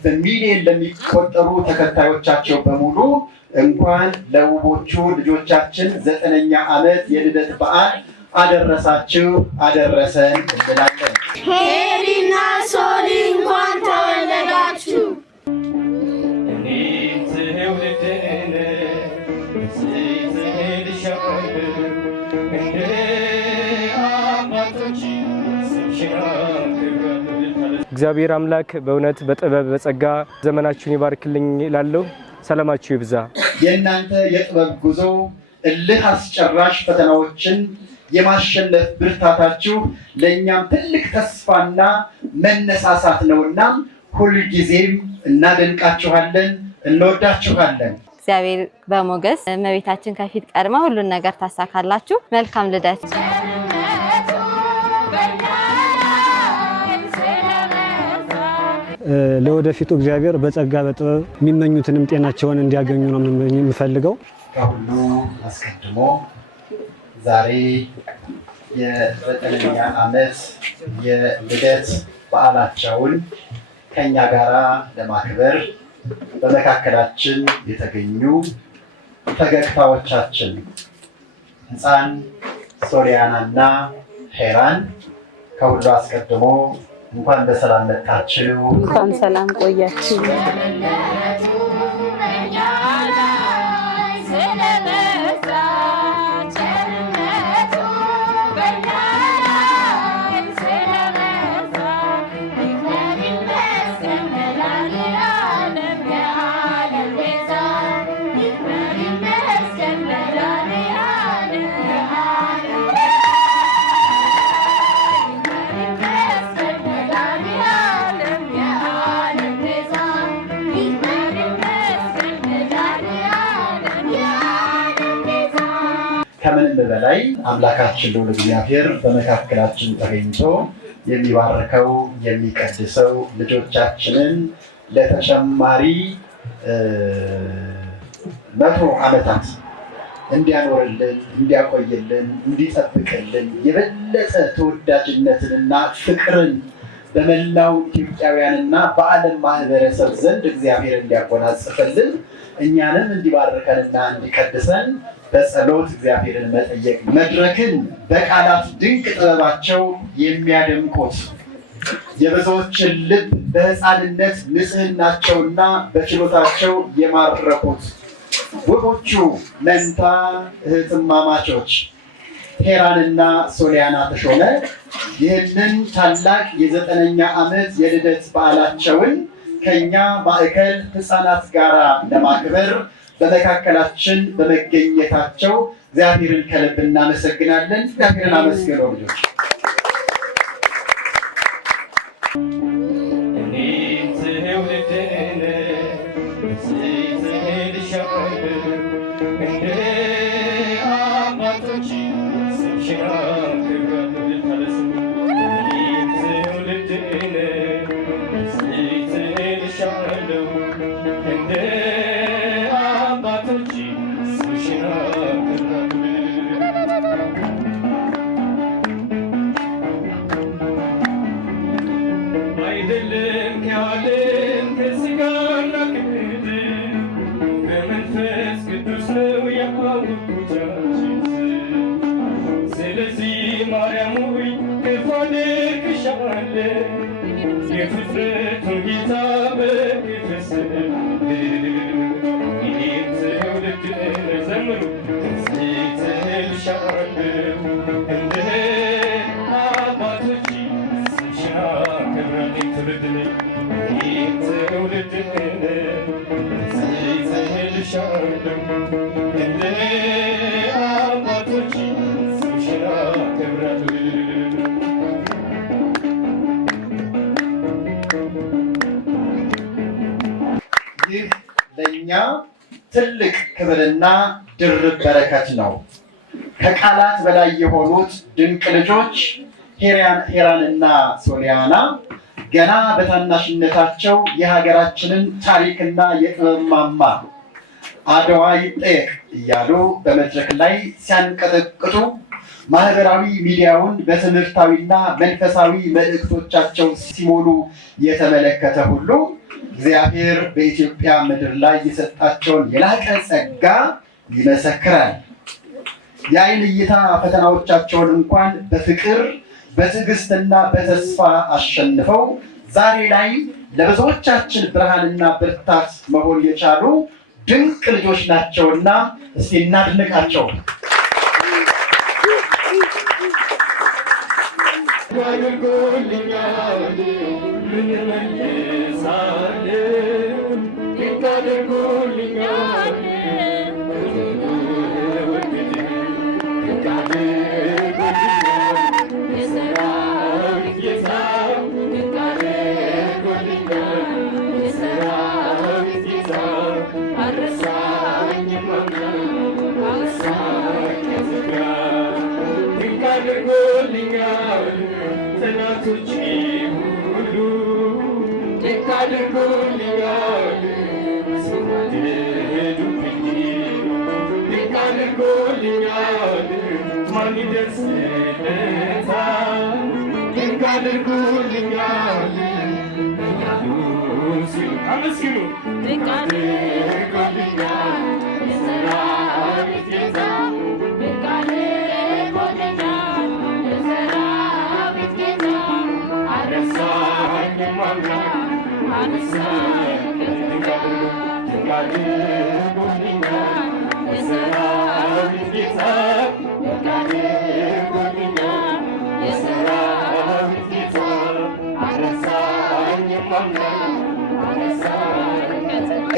በሚሊዮን ለሚቆጠሩ ተከታዮቻቸው በሙሉ እንኳን ለውቦቹ ልጆቻችን 9ኛ ዓመት የልደት በዓል አደረሳችሁ አደረሰን እንላለን። ሄሪና ሶሊ እንኳን ተወለዳችሁ። እግዚአብሔር አምላክ በእውነት በጥበብ በጸጋ ዘመናችሁን ይባርክልኝ እላለሁ። ሰላማችሁ ይብዛ። የእናንተ የጥበብ ጉዞ እልህ አስጨራሽ ፈተናዎችን የማሸነፍ ብርታታችሁ ለእኛም ትልቅ ተስፋና መነሳሳት ነውና ሁልጊዜም እናደንቃችኋለን፣ እንወዳችኋለን። እግዚአብሔር በሞገስ እመቤታችን ከፊት ቀድማ ሁሉን ነገር ታሳካላችሁ። መልካም ልደት። ለወደፊቱ እግዚአብሔር በጸጋ በጥበብ የሚመኙትንም ጤናቸውን እንዲያገኙ ነው የምፈልገው። ከሁሉ አስቀድሞ ዛሬ የ9ኛ ዓመት የልደት በዓላቸውን ከኛ ጋራ ለማክበር በመካከላችን የተገኙ ፈገግታዎቻችን ሕፃን ሶሊያናና ሄራን ከሁሉ አስቀድሞ እንኳን በሰላም መጣችሁ። እንኳን ሰላም ቆያችሁ። ከምንም በላይ አምላካችን ልዑል እግዚአብሔር በመካከላችን ተገኝቶ የሚባርከው የሚቀድሰው ልጆቻችንን ለተጨማሪ 100 ዓመታት እንዲያኖርልን፣ እንዲያቆይልን፣ እንዲጠብቅልን የበለጠ ተወዳጅነትንና ፍቅርን በመላው ኢትዮጵያውያንና በዓለም ማህበረሰብ ዘንድ እግዚአብሔር እንዲያጎናጽፍልን እኛንም እንዲባርከንና እንዲቀድሰን በጸሎት እግዚአብሔርን መጠየቅ። መድረክን በቃላት ድንቅ ጥበባቸው የሚያደምቁት የብዙዎችን ልብ በሕፃንነት ንጽህናቸውና በችሎታቸው የማረኩት ውቦቹ መንታ እህትማማቾች ሄራንና ሶሊያና ተሾመ ይህንን ታላቅ የ9ኛ ዓመት የልደት በዓላቸውን ከኛ ማዕከል ሕፃናት ጋር ለማክበር በመካከላችን በመገኘታቸው እግዚአብሔርን ከልብ እናመሰግናለን። እግዚአብሔርን አመስግኑ ልጆች። ይህ ለእኛ ትልቅ ክብርና ድርብ በረከት ነው። ከቃላት በላይ የሆኑት ድንቅ ልጆች ሄራንና ሶሊያና ገና በታናሽነታቸው የሀገራችንን ታሪክና የጥበብ ማማ አድዋ ይጠየቅ እያሉ በመድረክ ላይ ሲያንቀጠቅጡ ማህበራዊ ሚዲያውን በትምህርታዊና መንፈሳዊ መልእክቶቻቸው ሲሞሉ የተመለከተ ሁሉ እግዚአብሔር በኢትዮጵያ ምድር ላይ የሰጣቸውን የላቀ ጸጋ ይመሰክራል። የዓይን እይታ ፈተናዎቻቸውን እንኳን በፍቅር በትዕግስትና በተስፋ አሸንፈው ዛሬ ላይ ለብዙዎቻችን ብርሃንና ብርታት መሆን የቻሉ ድንቅ ልጆች ናቸውና እስቲ እናድንቃቸው።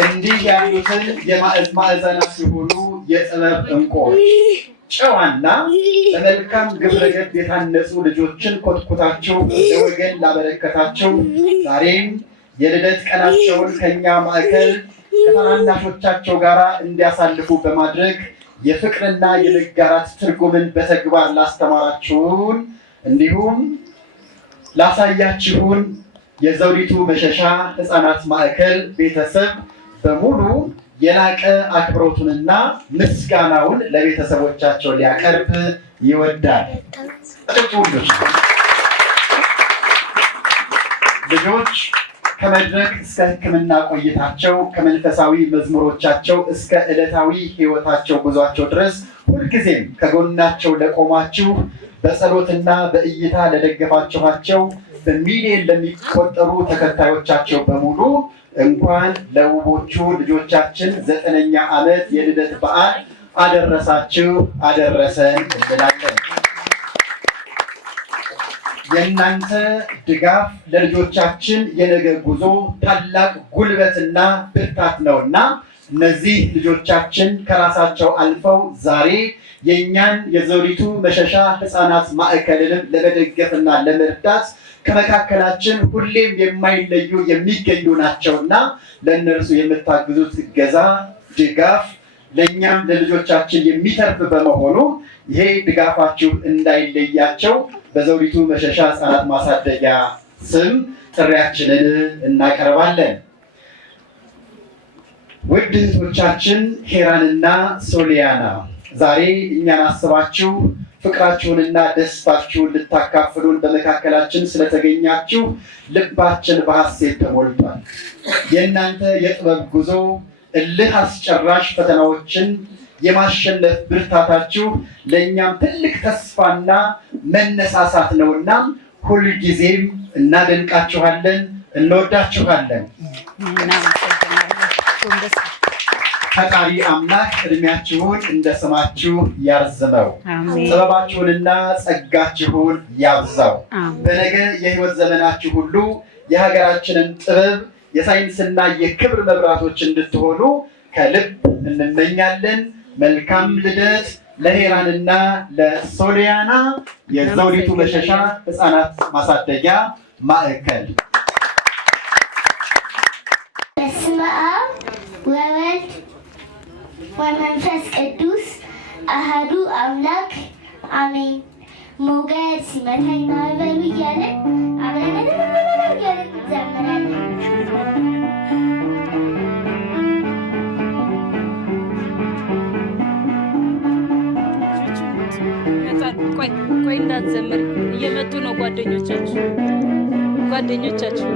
እንዲህ ያሉትን የማዕዘናት የሆኑ የጥበብ እንቁዎች ጨዋና በመልካም ግብረገብ የታነጹ ልጆችን ኮትኩታቸው ለወገን ላበረከታቸው ዛሬም የልደት ቀናቸውን ከኛ ማዕከል ከታናናሾቻቸው ጋር እንዲያሳልፉ በማድረግ የፍቅርና የመጋራት ትርጉምን በተግባር ላስተማራችሁን እንዲሁም ላሳያችሁን የዘውዲቱ መሸሻ ሕፃናት ማዕከል ቤተሰብ በሙሉ የላቀ አክብሮቱንና ምስጋናውን ለቤተሰቦቻቸው ሊያቀርብ ይወዳል። ልጆች ከመድረክ እስከ ሕክምና ቆይታቸው ከመንፈሳዊ መዝሙሮቻቸው እስከ ዕለታዊ ሕይወታቸው ጉዟቸው ድረስ ሁልጊዜም ከጎናቸው ለቆማችሁ በጸሎትና በእይታ ለደገፋችኋቸው በሚሊዮን ለሚቆጠሩ ተከታዮቻቸው በሙሉ እንኳን ለውቦቹ ልጆቻችን 9ኛ ዓመት የልደት በዓል አደረሳችሁ አደረሰን እንላለን። የእናንተ ድጋፍ ለልጆቻችን የነገ ጉዞ ታላቅ ጉልበትና ብርታት ነውና እነዚህ ልጆቻችን ከራሳቸው አልፈው ዛሬ የእኛን የዘውዲቱ መሸሻ ሕፃናት ማዕከልንም ለመደገፍና ለመርዳት ከመካከላችን ሁሌም የማይለዩ የሚገኙ ናቸውና ለእነርሱ የምታግዙት እገዛ፣ ድጋፍ ለእኛም ለልጆቻችን የሚተርፍ በመሆኑ ይሄ ድጋፋችሁ እንዳይለያቸው በዘውዲቱ መሸሻ ሕፃናት ማሳደጊያ ስም ጥሪያችንን እናቀርባለን። ውድ እህቶቻችን ሄራንና ሶሊያና ዛሬ እኛን አስባችሁ ፍቅራችሁንና ደስታችሁን ልታካፍሉን በመካከላችን ስለተገኛችሁ ልባችን በሐሴት ተሞልቷል። የእናንተ የጥበብ ጉዞ እልህ አስጨራሽ ፈተናዎችን የማሸነፍ ብርታታችሁ ለእኛም ትልቅ ተስፋና መነሳሳት ነውና ሁልጊዜም እናደንቃችኋለን፣ እንወዳችኋለን። ፈጣሪ አምላክ እድሜያችሁን እንደ ስማችሁ ያርዝመው፣ ጥበባችሁንና ጸጋችሁን ያብዛው። በነገ የህይወት ዘመናችሁ ሁሉ የሀገራችንን ጥበብ የሳይንስና የክብር መብራቶች እንድትሆኑ ከልብ እንመኛለን። መልካም ልደት ለሄራንና ለሶሊያና የዘውዲቱ መሸሻ ሕፃናት ማሳደጊያ ማዕከል። በስመ አብ ወወልድ ወመንፈስ ቅዱስ አሐዱ አምላክ አሜን። ሞገድ ሲመታኝ ማዕበሉ እያለን አብረን እያለን እንዘምራለን። ቆይ እንዳንዘምር እየመጡ ነው ጓደኞቻችሁ እየመጡ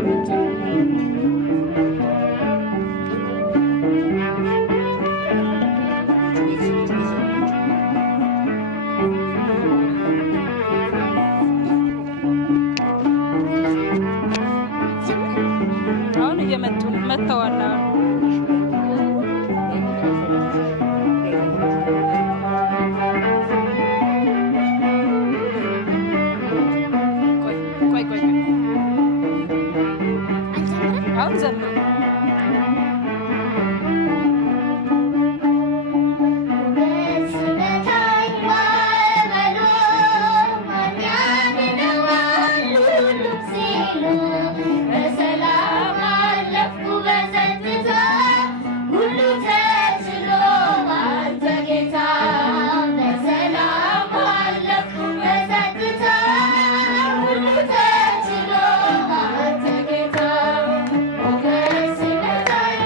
አሁን እየመጡ መጥተዋል። አሁን ዘምር Thank you.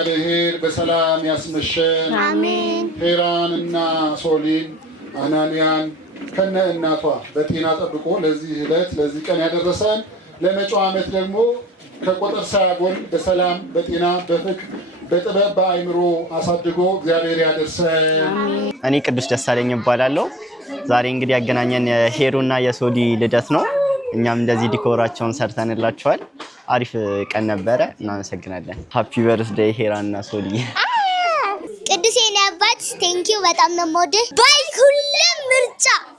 እግዚአብሔር በሰላም ያስመሸን። አሜን። ሄራንና ሶሊን አናንያን ከነ እናቷ በጤና ጠብቆ ለዚህ ዕለት ለዚህ ቀን ያደረሰን ለመጪው ዓመት ደግሞ ከቁጥር ሳያጎል በሰላም በጤና በፍቅር በጥበብ በአይምሮ አሳድጎ እግዚአብሔር ያደርሰን። እኔ ቅዱስ ደሳለኝ እባላለሁ። ዛሬ እንግዲህ ያገናኘን የሄሩና የሶሊ ልደት ነው። እኛም እንደዚህ ዲኮራቸውን ሰርተንላቸዋል። አሪፍ ቀን ነበረ። እናመሰግናለን። ሃፒ በርዝዴይ ሄራና ሶሊ። ቅዱስ የኔ አባት ቴንኪው፣ በጣም ነው የምወድህ። ባይ ሁሉ